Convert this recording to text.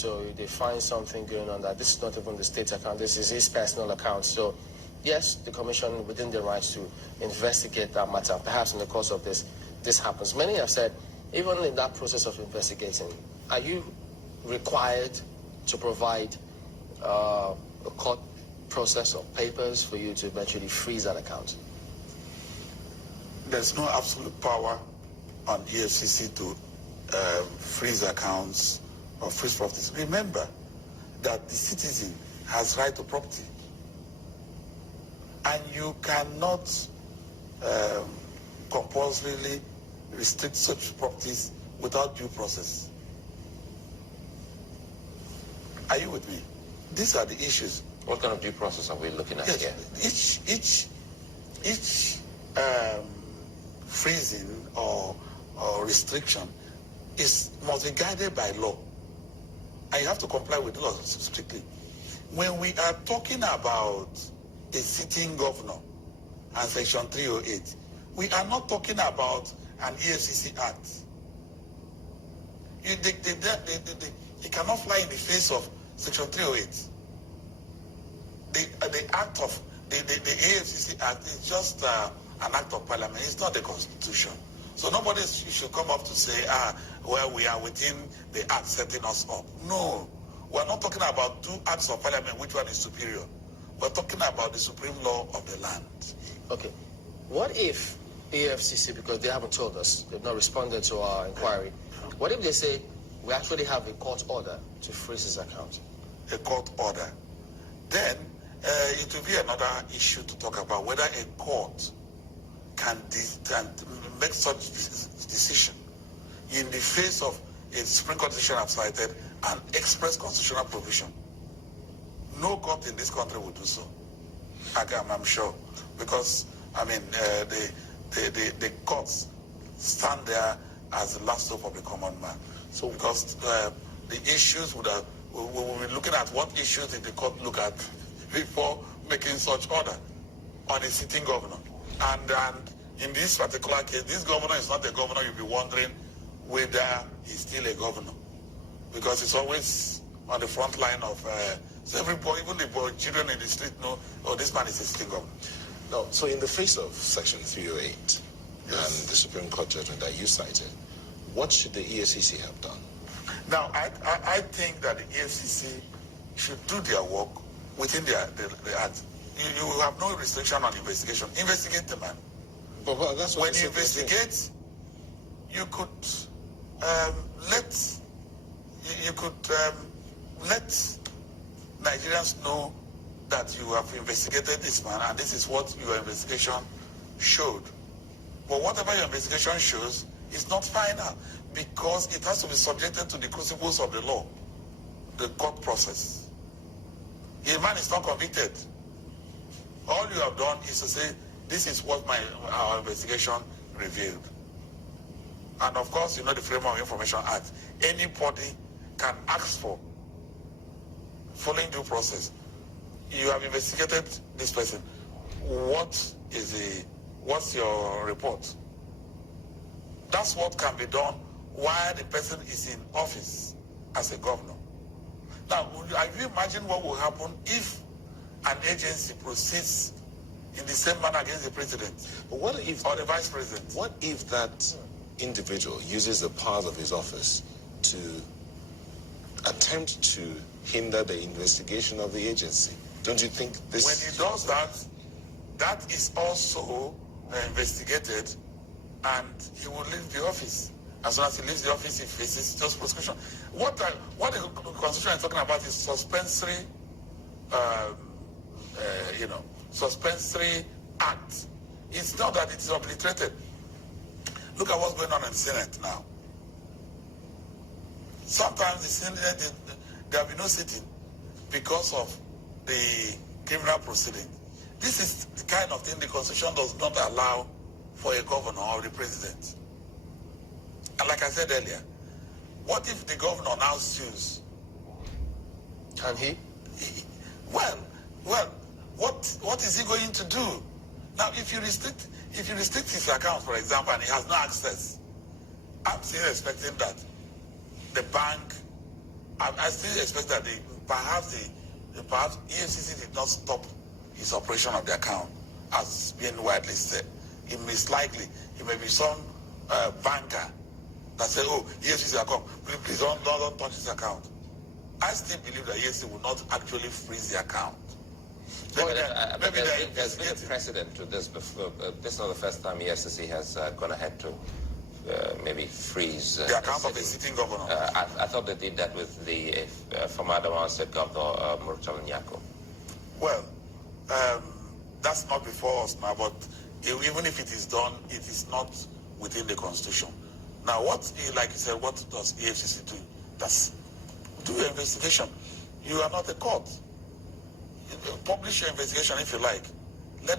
So they find something going on that this is not even the state account, this is his personal account. So yes, the commission within their rights to investigate that matter. Perhaps in the course of this happens. Many have said, even in that process of investigating, are you required to provide a court process or papers for you to eventually freeze that account? There's no absolute power on EFCC to freeze accounts or freeze properties. Remember that the citizen has right to property, and you cannot compulsorily restrict such properties without due process. Are you with me? These are the issues. What kind of due process are we looking at here? Each freezing or restriction must be guided by law, and you have to comply with law strictly. When we are talking about a sitting governor and Section 308, we are not talking about an EFCC act. They cannot fly in the face of Section 308. The act of the EFCC Act is just an act of parliament. It's not the constitution. So nobody should come up to say, well, we are within the act setting us up. No, we're not talking about two acts of parliament, which one is superior. We're talking about the supreme law of the land. Okay. What if EFCC, because they haven't told us, they've not responded to our inquiry, what if they say, we actually have a court order to freeze his account? A court order. Then it will be another issue to talk about whether a court can make such decision in the face of a Supreme Court decision I've cited and express constitutional provision. No court in this country will do so. I'm sure, because I mean the courts stand there as the last hope of the common man. So because the issues we will be looking at what issues did the court look at before making such order on a sitting governor. And in this particular case, this governor is not a governor. You'll be wondering whether he's still a governor, because it's always on the front line of so everybody, even the children in the street know, oh, this man is a sitting governor. No, so in the face of Section 308 yes, and the Supreme Court judgment that you cited, what should the EFCC have done? Now, I think that the EFCC should do their work within the act. You have no restriction on investigation. Investigate the man. But well, that's what when you investigate, you could let Nigerians know that you have investigated this man and this is what your investigation showed. But whatever your investigation shows is not final, because it has to be subjected to the crucibles of the law, the court process. If a man is not convicted, all you have done is to say, this is what our investigation revealed. And of course, you know the Freedom of Information Act. Anybody can ask for, following due process, you have investigated this person. What's your report? That's what can be done while the person is in office as a governor. Now, have you imagine what will happen if an agency proceeds in the same manner against the president? But what if, or the vice president? What if that individual uses the powers of his office to attempt to hinder the investigation of the agency? Don't you think this... When he does that, that is also investigated, and he will leave the office. As soon as he leaves the office, he faces just prosecution. What the Constitution is talking about is suspensory, suspensory act. It's not that it's obliterated. Look at what's going on in the Senate now. Sometimes the Senate, there will be no sitting because of the criminal proceeding. This is the kind of thing the Constitution does not allow for a governor or the president. And like I said earlier, what if the governor now sues? Can he? Well, what is he going to do? Now, if you restrict his account, for example, and he has no access, I'm still expecting that the bank I still expect that perhaps EFCC did not stop his operation of the account as being widely said. It is likely it may be some banker that said, "Oh, EFCC account, please don't touch this account." I still believe that EFCC will not actually freeze the account. There's been a precedent to this before. This is not the first time EFCC has gone ahead to maybe freeze the account of a sitting governor. I thought they did that with the former Adamawa State Governor Murtala Nyako. Well, that's not before us now, but even if it is done, it is not within the Constitution. Now, like you said, what does EFCC do? Do your investigation. You are not a court. Publish your investigation if you like. Let the